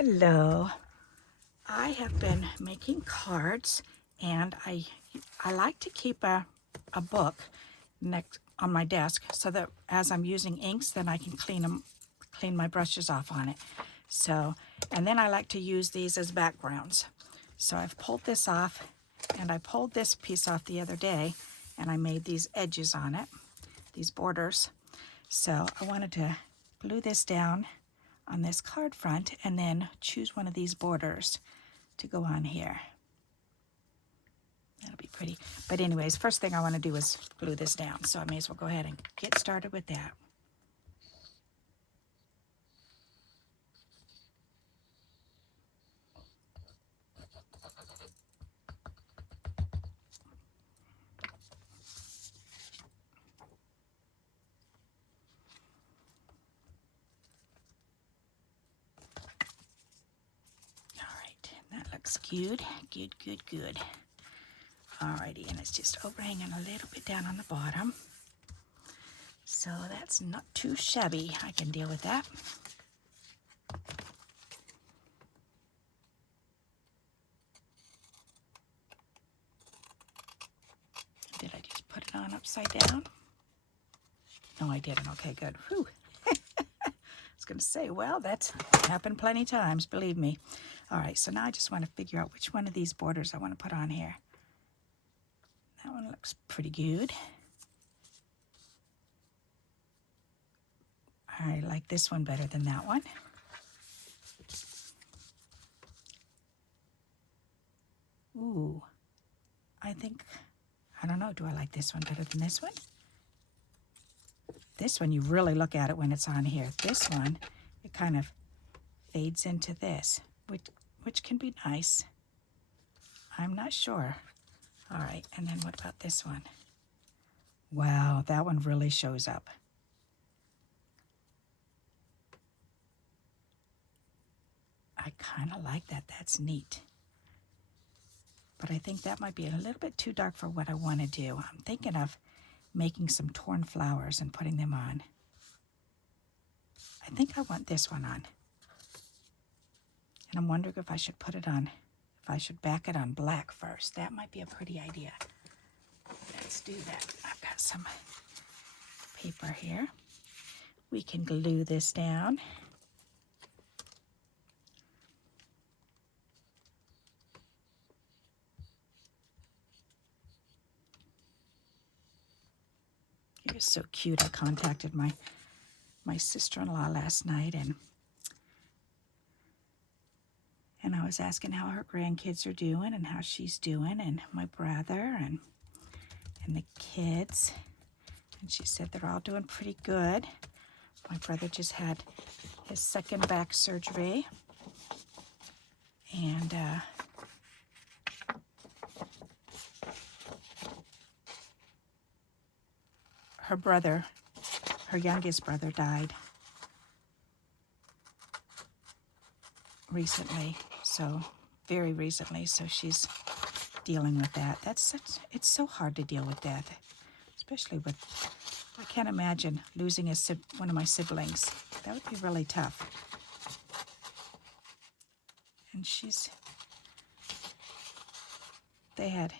Hello. I have been making cards, and I like to keep a book next on my desk so that as I'm using inks, then I can clean my brushes off on it. So, and then I like to use these as backgrounds. So I've pulled this off, and I pulled this piece off the other day, and I made these edges on it, these borders. So I wanted to glue this down on this card front and then choose one of these borders to go on here. That'll be pretty. But anyways, first thing I want to do is glue this down, so I may as well go ahead and get started with that. That looks good. Good. Alrighty, and it's just overhanging a little bit down on the bottom. So that's not too shabby. I can deal with that. Did I just put it on upside down? No, I didn't. Okay, good. Whew. I was going to say, well, that's happened plenty times, believe me. All right, so now I just want to figure out which one of these borders I want to put on here. That one looks pretty good. I like this one better than that one. Ooh, I don't know, do I like this one better than this one? This one, you really look at it when it's on here. This one, it kind of fades into this, which can be nice. I'm not sure. All right, and then what about this one? Wow, that one really shows up. I kind of like that. That's neat. But I think that might be a little bit too dark for what I want to do. I'm thinking of making some torn flowers and putting them on. I think I want this one on. And I'm wondering if I should put it on, if I should back it on black first. That might be a pretty idea. Let's do that. I've got some paper here. We can glue this down. It was so cute. I contacted my sister-in-law last night, and I was asking how her grandkids are doing and how she's doing, and my brother and the kids. And she said they're all doing pretty good. My brother just had his second back surgery, and her youngest brother died recently, so very recently, so she's dealing with that. It's so hard to deal with that, especially with, I can't imagine losing one of my siblings. That would be really tough. And they had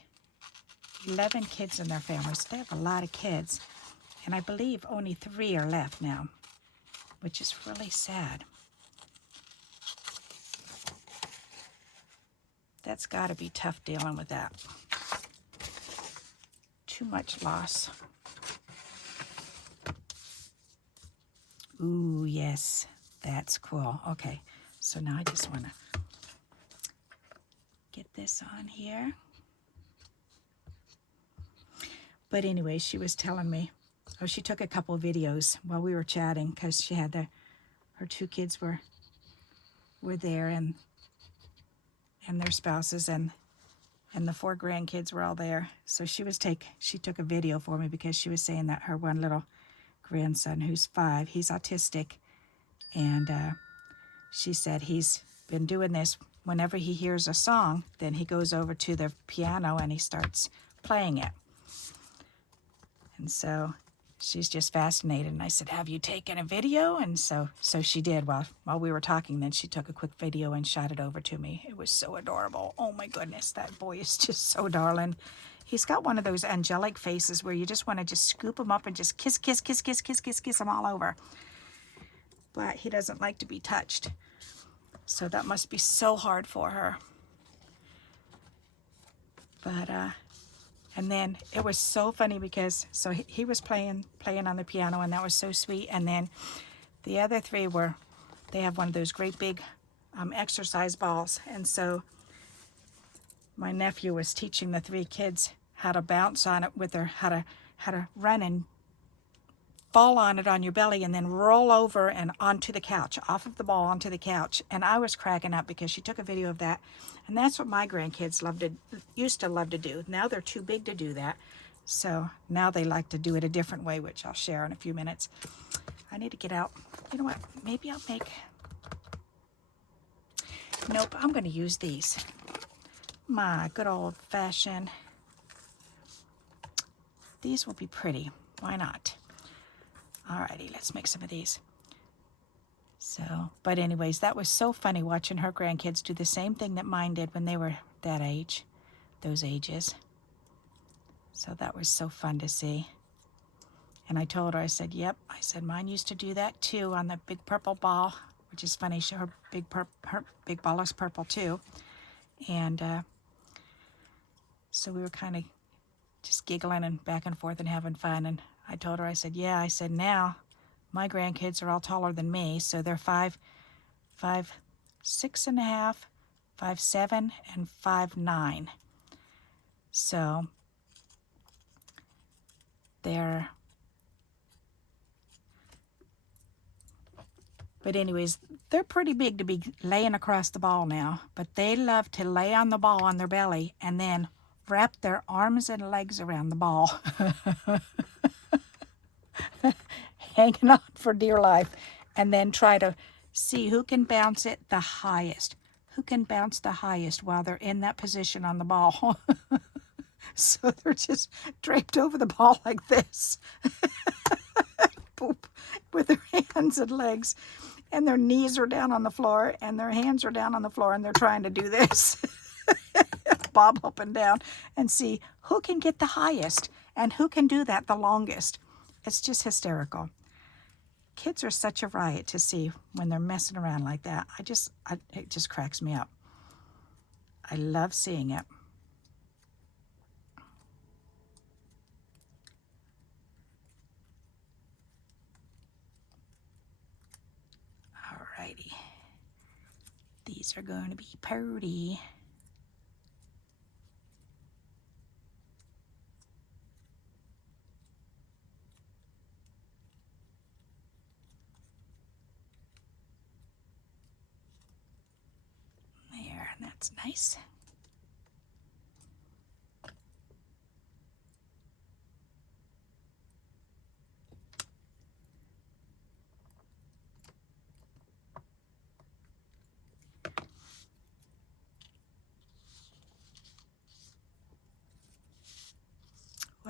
11 kids in their family, so they have a lot of kids. And I believe only 3 are left now, which is really sad. That's got to be tough dealing with that. Too much loss. Ooh, yes, that's cool. Okay, so now I just want to get this on here. But anyway, she was telling me, she took a couple of videos while we were chatting, because she had her 2 kids were there, and their spouses, and the 4 grandkids were all there. So she took a video for me, because she was saying that her one little grandson, who's 5, he's autistic, and she said he's been doing this. Whenever he hears a song, then he goes over to the piano and he starts playing it. And so she's just fascinated. And I said, have you taken a video? And so she did. While we were talking, then she took a quick video and shot it over to me. It was so adorable. Oh my goodness, that boy is just so darling. He's got one of those angelic faces where you just want to just scoop him up and just kiss, kiss, kiss, kiss, kiss, kiss, kiss him all over. But he doesn't like to be touched. So that must be so hard for her. But, and then it was so funny because, so he was playing on the piano, and that was so sweet. And then the other three they have one of those great big exercise balls. And so my nephew was teaching the three kids how to bounce on it with how to run and fall on it on your belly and then roll over and onto the couch, off of the ball onto the couch. And I was cracking up because she took a video of that. And that's what my grandkids used to love to do. Now they're too big to do that. So now they like to do it a different way, which I'll share in a few minutes. I need to get out. You know what? Maybe I'll make... Nope, I'm going to use these. My good old-fashioned... These will be pretty. Why not? Alrighty, let's make some of these. So, but anyways, that was so funny watching her grandkids do the same thing that mine did when they were that age, those ages. So that was so fun to see. And I told her, I said, yep, I said, mine used to do that too on the big purple ball, which is funny, her big ball is purple too. And so we were kind of just giggling and back and forth and having fun. And I told her, I said, yeah, I said, now my grandkids are all taller than me. So they're 5'6.5", 5'7", and 5'9". So but anyways, they're pretty big to be laying across the ball now. But they love to lay on the ball on their belly and then wrap their arms and legs around the ball. Hanging on for dear life, and then try to see who can bounce it the highest. Who can bounce the highest while they're in that position on the ball. So they're just draped over the ball like this. With their hands and legs. And their knees are down on the floor, and their hands are down on the floor, and they're trying to do this. Bob up and down and see who can get the highest and who can do that the longest. It's just hysterical. Kids are such a riot to see when they're messing around like that. It just cracks me up. I love seeing it. Alrighty. These are going to be pretty. There, that's nice.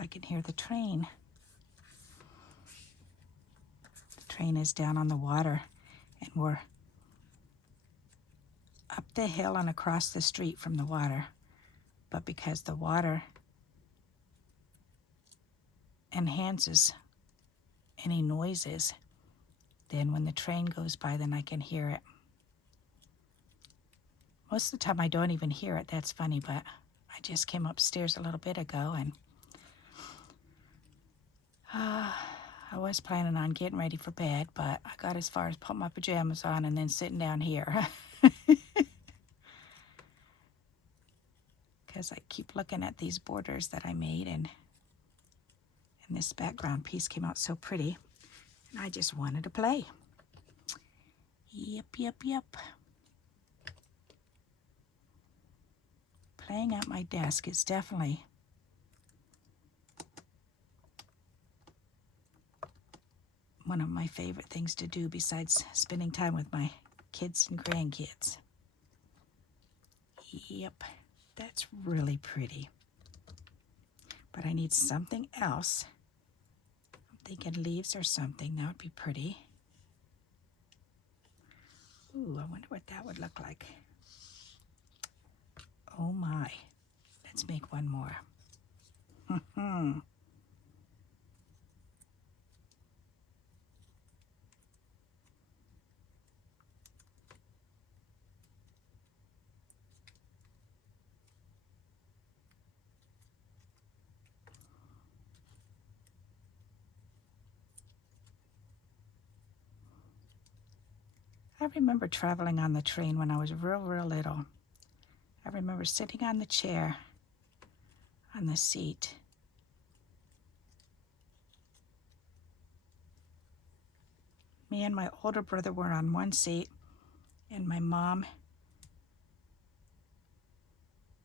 I can hear the train. The train is down on the water, and we're up the hill and across the street from the water. But because the water enhances any noises, then when the train goes by, then I can hear it. Most of the time I don't even hear it. That's funny, but I just came upstairs a little bit ago, and I was planning on getting ready for bed, but I got as far as putting my pajamas on and then sitting down here. Because I keep looking at these borders that I made, and this background piece came out so pretty, and I just wanted to play. Yep. Playing at my desk is definitely one of my favorite things to do besides spending time with my kids and grandkids. Yep, that's really pretty. But I need something else. I'm thinking leaves or something. That would be pretty. Ooh, I wonder what that would look like. Oh my. Let's make one more. I remember traveling on the train when I was real little. I remember sitting on the chair, on the seat. Me and my older brother were on one seat, and my mom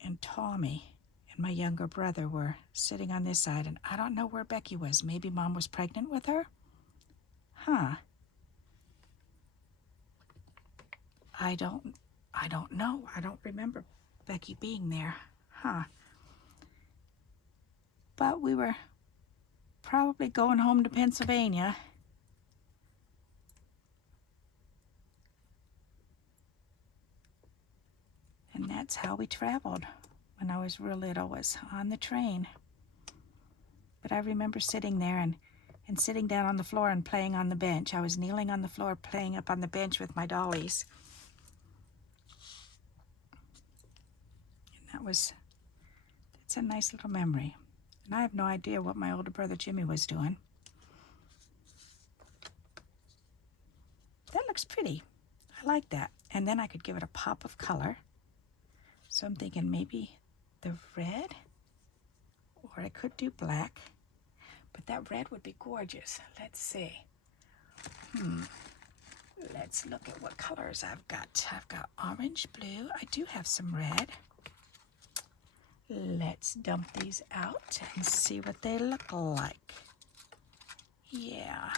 and Tommy and my younger brother were sitting on this side, and I don't know where Becky was. Maybe Mom was pregnant with her? Huh. I don't know. I don't remember Becky being there. Huh. But we were probably going home to Pennsylvania. And that's how we traveled when I was real little, was on the train. But I remember sitting there and sitting down on the floor and playing on the bench. I was kneeling on the floor playing up on the bench with my dollies. And that's a nice little memory. And I have no idea what my older brother Jimmy was doing. That looks pretty. I like that. And then I could give it a pop of color. So I'm thinking maybe the red, or I could do black. But that red would be gorgeous. Let's see. Let's look at what colors I've got. I've got orange, blue. I do have some red. Let's dump these out and see what they look like. Yeah.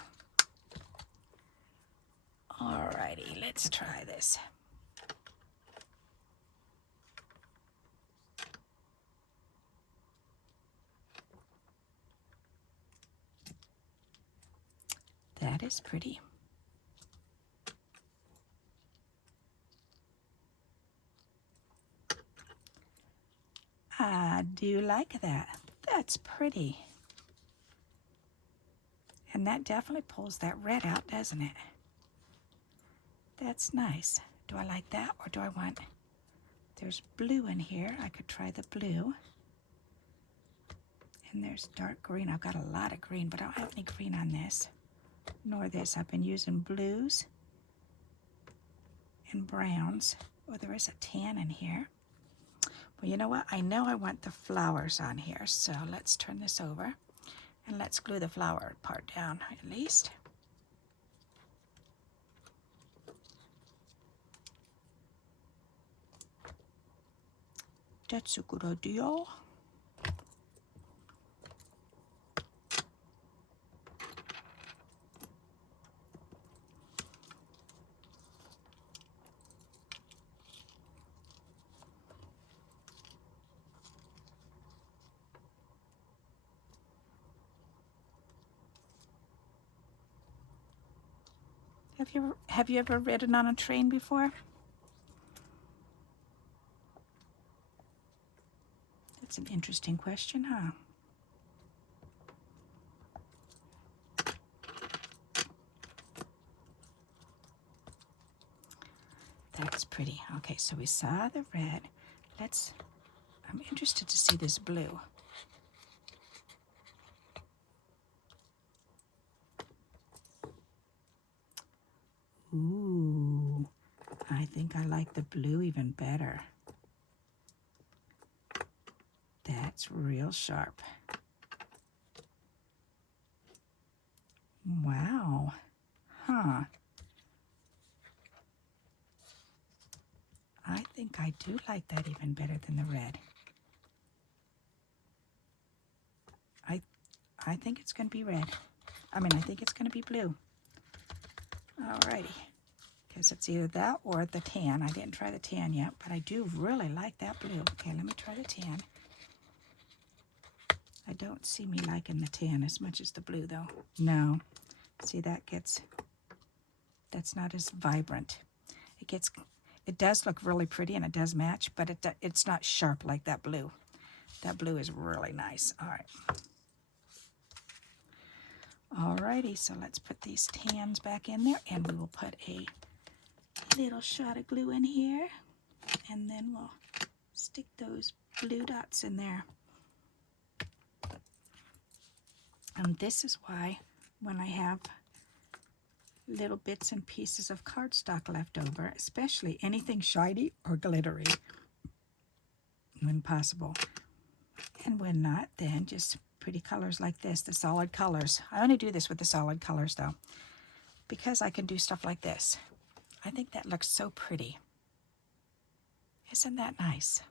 Alrighty, let's try this. That is pretty. I do like that. That's pretty. And that definitely pulls that red out, doesn't it? That's nice. Do I like that, or do I want... There's blue in here. I could try the blue. And there's dark green. I've got a lot of green, but I don't have any green on this, nor this. I've been using blues and browns. Oh, there is a tan in here. Well, you know what? I know I want the flowers on here, so let's turn this over and let's glue the flower part down at least. That's a good idea. Have you ever ridden on a train before? That's an interesting question, huh? That's pretty. Okay, so we saw the red. I'm interested to see this blue. Ooh, I think I like the blue even better. That's real sharp. Wow. Huh. I think I do like that even better than the red. I think it's going to be red. I think it's going to be blue. Alrighty. Because it's either that or the tan. I didn't try the tan yet, but I do really like that blue. Okay, let me try the tan. I don't see me liking the tan as much as the blue though. No. See, that's not as vibrant. It does look really pretty and it does match, but it's not sharp like that blue. That blue is really nice. All right. Alrighty, so let's put these tans back in there, and we will put a little shot of glue in here, and then we'll stick those blue dots in there. And this is why when I have little bits and pieces of cardstock left over, especially anything shiny or glittery, when possible, and when not, then just pretty colors like this, the solid colors. I only do this with the solid colors though, because I can do stuff like this. I think that looks so pretty. Isn't that nice?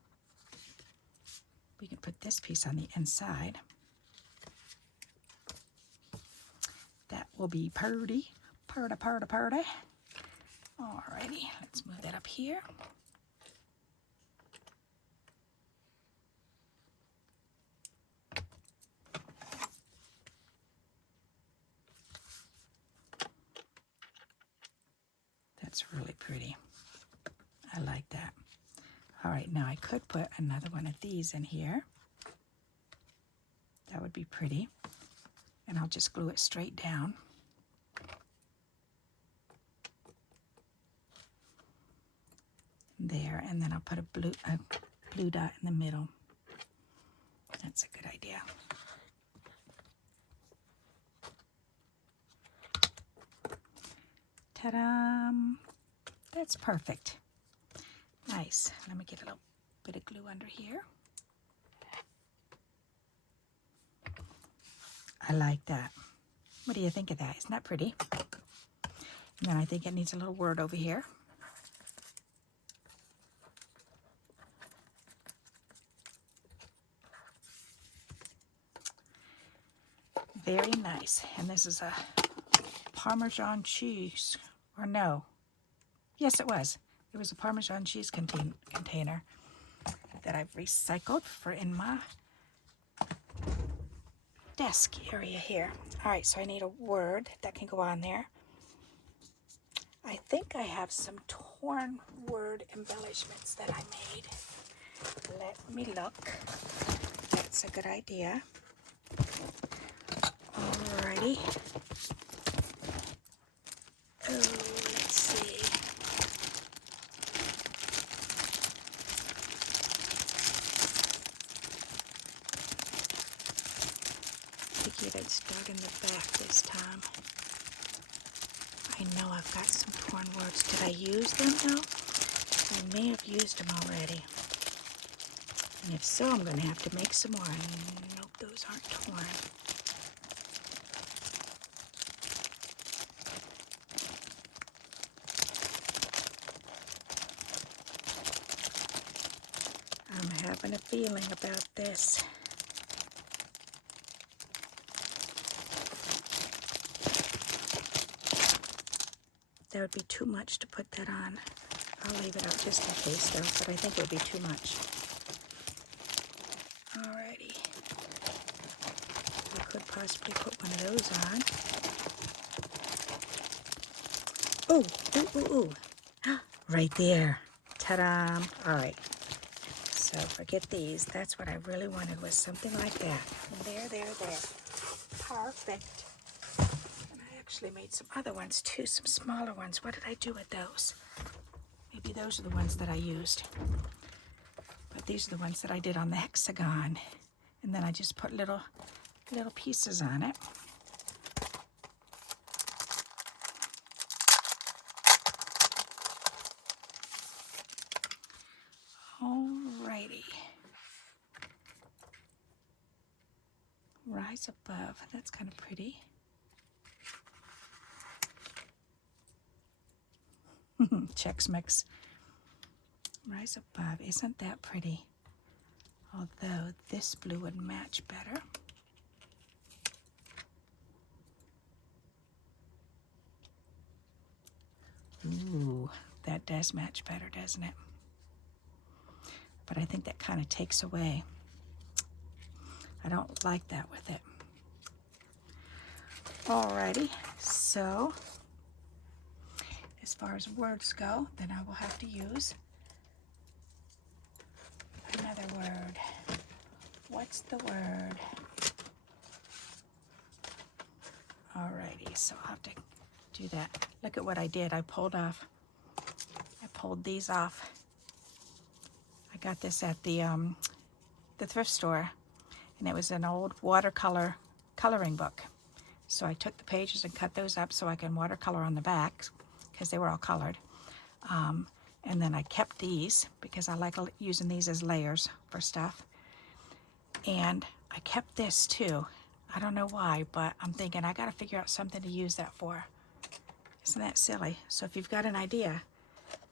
We can put this piece on the inside. That will be purty, purty, purty, purty. Alrighty, let's move that up here. That's really pretty. I like that. All right, now I could put another one of these in here. That would be pretty. And I'll just glue it straight down. There, and then I'll put a blue dot in the middle. That's a good idea. Ta-da! That's perfect. Nice. Let me get a little bit of glue under here. I like that. What do you think of that? Isn't that pretty? And then I think it needs a little word over here. Very nice. And this is a Parmesan cheese, or no. Yes, it was. It was a Parmesan cheese container that I've recycled for in my desk area here. All right, so I need a word that can go on there. I think I have some torn word embellishments that I made. Let me look. That's a good idea. Alrighty. Oh, let's see. Figured I'd start in the back this time. I know I've got some torn words. Did I use them though? I may have used them already. And if so, I'm going to have to make some more. Nope, those aren't torn. I'm having a feeling about this. That would be too much to put that on. I'll leave it out just in case though, but I think it would be too much. Alrighty. We could possibly put one of those on. Ooh, ooh, ooh, ooh. Right there. Ta-da! Alright. So forget these. That's what I really wanted, was something like that. There. Perfect. And I actually made some other ones too, some smaller ones. What did I do with those? Maybe those are the ones that I used. But these are the ones that I did on the hexagon. And then I just put little pieces on it. Alrighty. Rise above. That's kind of pretty. Chex Mix. Rise above. Isn't that pretty? Although this blue would match better. Ooh, that does match better, doesn't it? But I think that kind of takes away. I don't like that with it. Alrighty, so as far as words go, then I will have to use another word. What's the word? Alrighty, so I'll have to do that. Look at what I did. I pulled these off. I got this at the thrift store, and it was an old watercolor coloring book. So I took the pages and cut those up so I can watercolor on the back because they were all colored. And then I kept these because I like using these as layers for stuff. And I kept this too. I don't know why, but I'm thinking I got to figure out something to use that for. Isn't that silly? So if you've got an idea,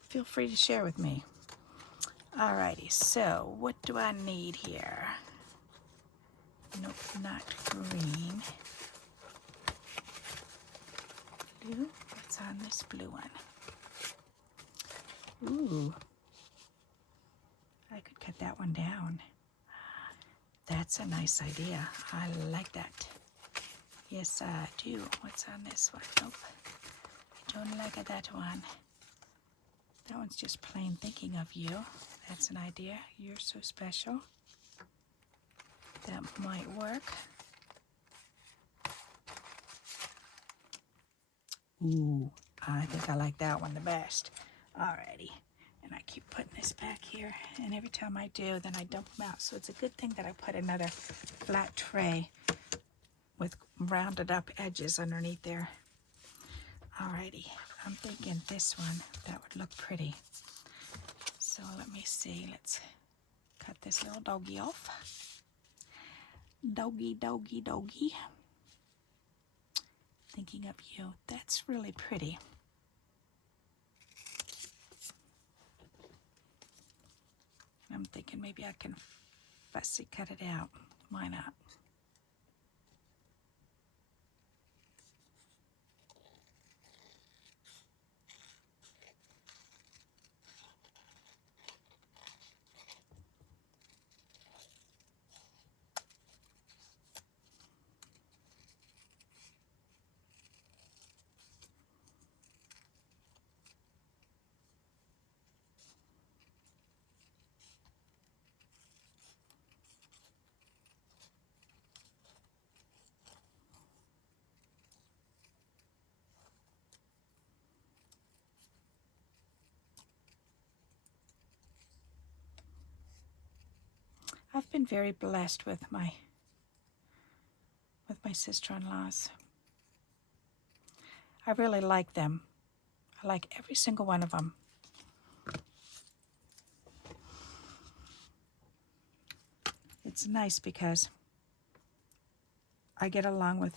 feel free to share with me. Alrighty, so what do I need here? Nope, not green. Blue? What's on this blue one? Ooh, I could cut that one down. That's a nice idea. I like that. Yes, I do. What's on this one? Nope, I don't like that one. That one's just plain thinking of you. That's an idea. You're so special. That might work. Ooh, I think I like that one the best. Alrighty, and I keep putting this back here, and every time I do, then I dump them out. So it's a good thing that I put another flat tray with rounded up edges underneath there. Alrighty, I'm thinking this one, that would look pretty. So let me see, let's cut this little doggy off. Doggy, doggy, doggy. Thinking of you, that's really pretty. I'm thinking maybe I can fussy cut it out. Why not? I've been very blessed with my sister-in-laws. I really like them. I like every single one of them. It's nice because I get along with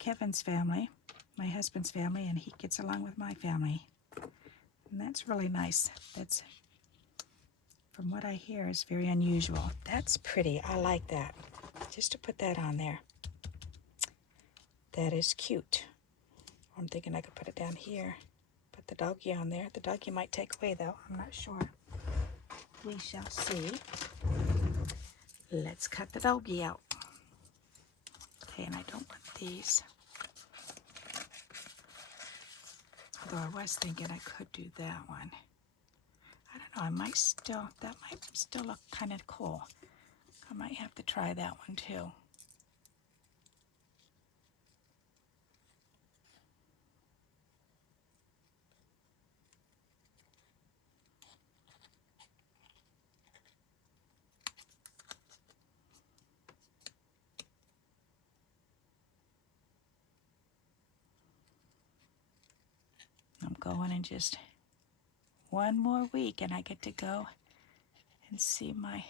Kevin's family, my husband's family, and he gets along with my family. And that's really nice. That's, from what I hear, is very unusual. That's pretty. I like that. Just to put that on there. That is cute. I'm thinking I could put it down here. Put the doggy on there. The doggy might take away though. I'm not sure. We shall see. Let's cut the doggy out. Okay, and I don't want these. Although I was thinking I could do that one. I don't know, that might still look kind of cool. I might have to try that one too. I'm going in just one more week and I get to go and see my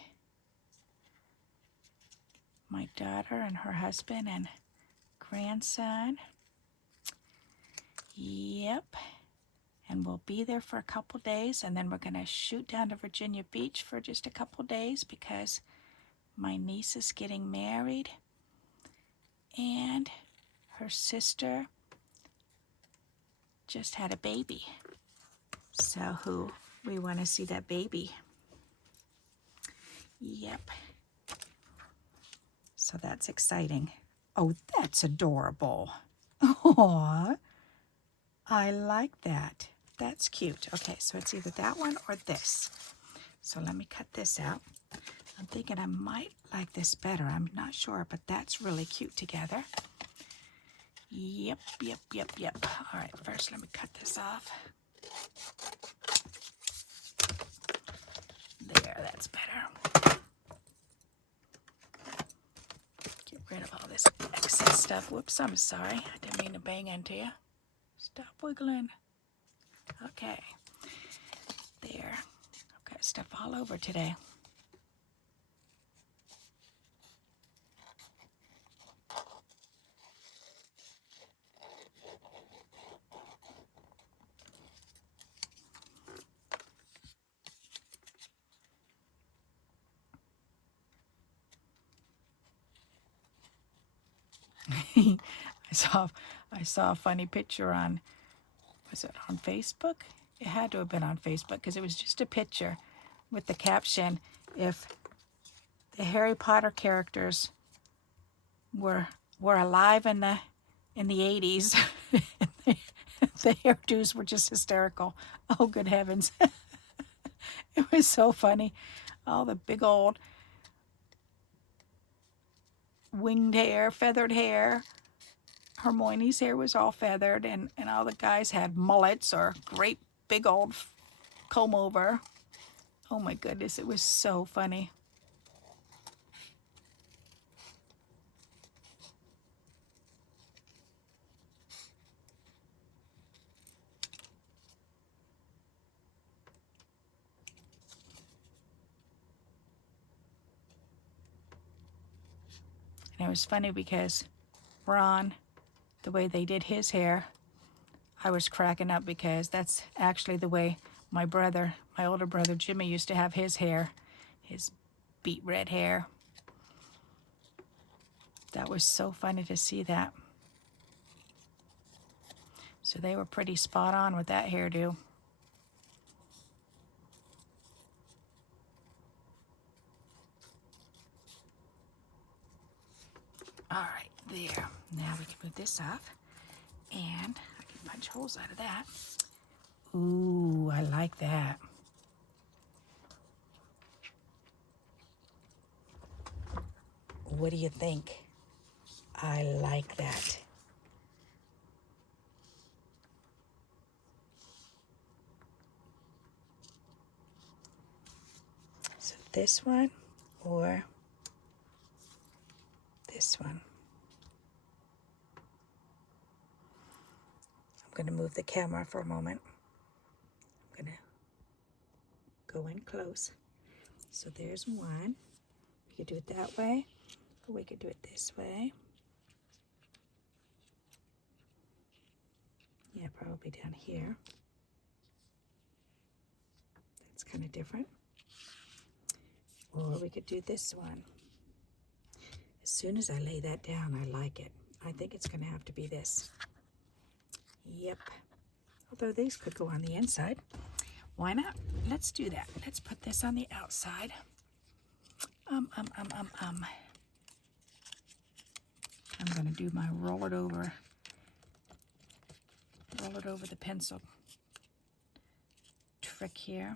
daughter and her husband and grandson. Yep. And we'll be there for a couple days, and then we're going to shoot down to Virginia Beach for just a couple days because my niece is getting married and her sister just had a baby. So we want to see that baby. Yep. So that's exciting. Oh, that's adorable. Aw, I like that. That's cute. Okay, so it's either that one or this. So let me cut this out. I'm thinking I might like this better. I'm not sure, but that's really cute together. Yep. All right, first let me cut this off. There, that's better. Get rid of all this excess stuff. Whoops, I'm sorry. I didn't mean to bang into you. Stop wiggling. Okay. There. I've got stuff all over today. I saw a funny picture on, was it on Facebook? It had to have been on Facebook because it was just a picture with the caption, if the Harry Potter characters were alive in the 80s, the hairdos were just hysterical. Oh, good heavens. It was so funny. All the big old winged hair, feathered hair. Hermione's hair was all feathered, and all the guys had mullets or great big old comb over. Oh my goodness, it was so funny. And it was funny because Ron, the way they did his hair, I was cracking up because that's actually the way my older brother Jimmy used to have his hair, his beet red hair. That was so funny to see that. So they were pretty spot on with that hairdo. All right, there. Now we can move this off, and I can punch holes out of that. Ooh, I like that. What do you think? I like that. So this one or this one. I'm going to move the camera for a moment. I'm going to go in close. So there's one. We could do it that way, or we could do it this way. Yeah, probably down here. That's kind of different. Or we could do this one. As soon as I lay that down, I like it. I think it's going to have to be this. Yep. Although these could go on the inside. Why not? Let's do that. Let's put this on the outside. I'm going to do my roll it over the pencil trick here.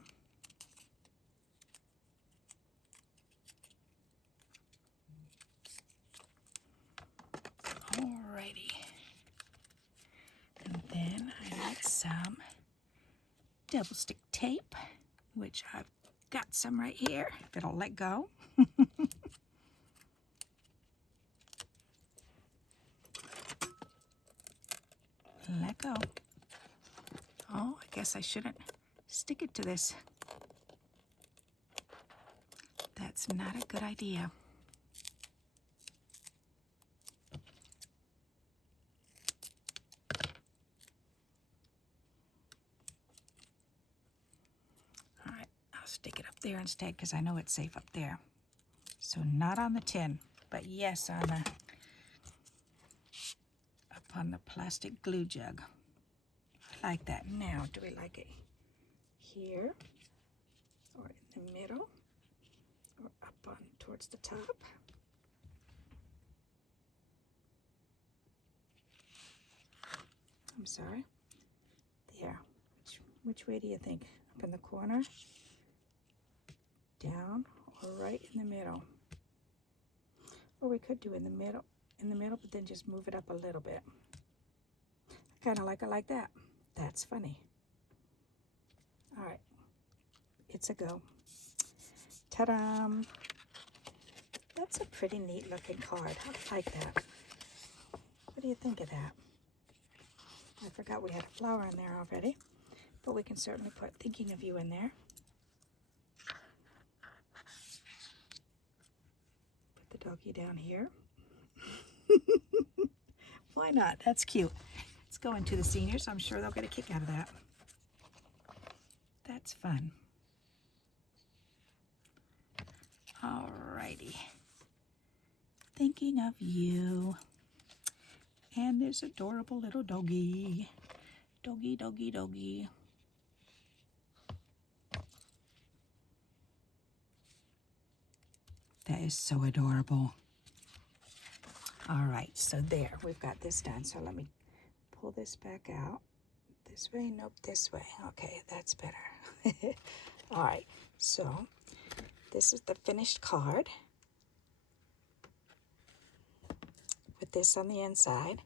Alrighty. And then I need some double stick tape, which I've got some right here, if it'll let go. Let go. Oh, I guess I shouldn't stick it to this. That's not a good idea. All right, I'll stick it up there instead because I know it's safe up there. So not on the tin, but yes on the up on the plastic glue jug. I like that. Now, do we like it here or in the middle or up on towards the top? I'm sorry. There. Which way do you think? Up in the corner? Down? Or right in the middle? Or we could do in the middle, but then just move it up a little bit. I kind of like it like that. That's funny. All right. It's a go. Ta-da! That's a pretty neat looking card. I like that. What do you think of that? I forgot we had a flower in there already, but we can certainly put thinking of you in there. Put the doggy down here. Why not? That's cute. It's going to the seniors. I'm sure they'll get a kick out of that. That's fun. Alrighty. Thinking of you. And this adorable little doggy. Doggy, doggy, doggy. That is so adorable. All right, so there, we've got this done. So let me pull this back out. This way? Nope, this way. Okay, that's better. All right, so this is the finished card with this on the inside.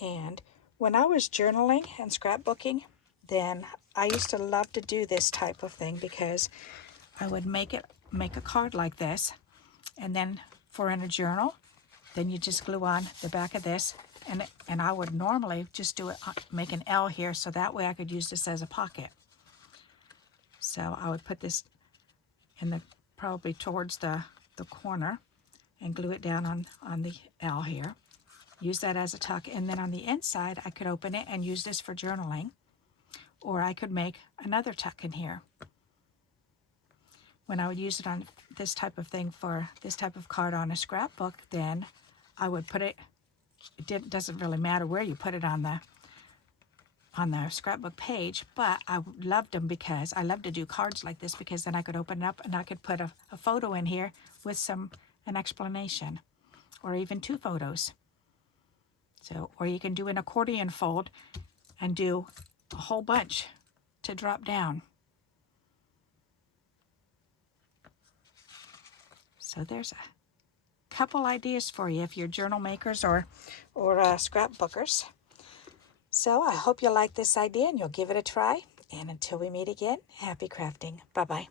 And when I was journaling and scrapbooking, then I used to love to do this type of thing because I would make a card like this, and then for in a journal, then you just glue on the back of this, and I would normally just do it, make an L here, so that way I could use this as a pocket. So I would put this in the probably towards the corner and glue it down on the L here. Use that as a tuck, and then on the inside I could open it and use this for journaling, or I could make another tuck in here. When I would use it on this type of thing for this type of card on a scrapbook, then I would put it, doesn't really matter where you put it on the scrapbook page, but I loved them because I love to do cards like this because then I could open it up and I could put a photo in here with an explanation, or even 2 photos. So, or you can do an accordion fold and do a whole bunch to drop down. So there's a couple ideas for you if you're journal makers or scrapbookers. So I hope you like this idea and you'll give it a try. And until we meet again, happy crafting. Bye-bye.